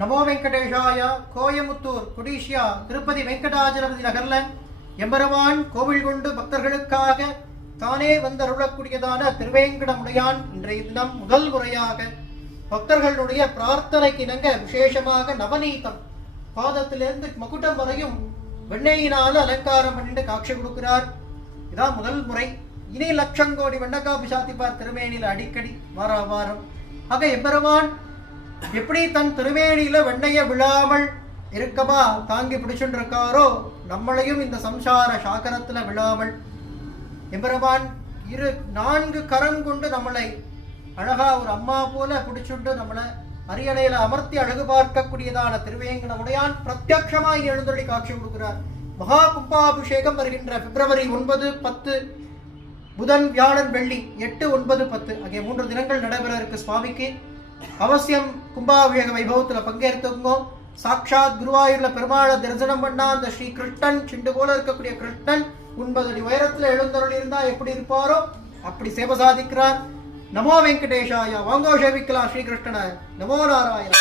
நமோ வெங்கடேஷாய. கோயமுத்தூர் குடிஷியா திருப்பதி வெங்கடாஜலபதி நகர்ல எம்பெருமான் கோவில் கொண்டு பக்தர்களுக்காக தானே வந்தருளக்கூடியதான திருவேங்கடமுடையான் இன்றைய தினம் முதல் முறையாக பக்தர்களுடைய பிரார்த்தனைக்கு இணங்க விசேஷமாக நவநீதம் பாதத்திலிருந்து மகுடம் வரையும் வெண்ணையினால அலங்காரம் பண்ணிட்டு காட்சி கொடுக்கிறார். இதான் முதல் முறை. இனி லட்சங்கோடி வெண்ணக்காப்பு சாத்திப்பார் திருமேனியில அடிக்கடி வாரம். ஆக எம்பெருமான் எப்படி தன் திருமேனியில வெண்ணைய விழாமல் இருக்கமா தாங்கி பிடிச்சுட்டு இருக்காரோ, நம்மளையும் இந்த சம்சார சாகரத்துல விழாமல் எம்பெருமான் 4 கரம் கொண்டு நம்மளை அழகா ஒரு அம்மா போல பிடிச்சுண்டு நம்மளை அரியணையில அமர்த்தி அழகு பார்க்கக்கூடியதான திருவேங்கடமுடையான் பிரத்யட்சமாய் எழுந்தொழி காட்சி கொடுக்கிறார். மகா கும்பாபிஷேகம் வருகின்ற பிப்ரவரி 9, 10 புதன், வியாழன், வெள்ளி 8, 9, 10 ஆகிய 3 தினங்கள் நடைபெற இருக்கு. சுவாமிக்கு அவசியம் கும்பாபிஷேக வைபவத்துல பங்கேற்றுங்கோ. சாட்சாத் குருவாயூர்ல பெருமாளை தரிசனம் பண்ணா அந்த ஸ்ரீ கிருஷ்ணன் சிண்டு போல இருக்கக்கூடிய கிருஷ்ணன் 9 அடி உயரத்துல எழுந்தருள் இருந்தா எப்படி இருப்பாரோ அப்படி சேவை சாதிக்கிறார். நமோ வெங்கடேஷாய. வாங்கோ சேவிக்கலாம் ஸ்ரீகிருஷ்ணனை. நமோ நாராயண.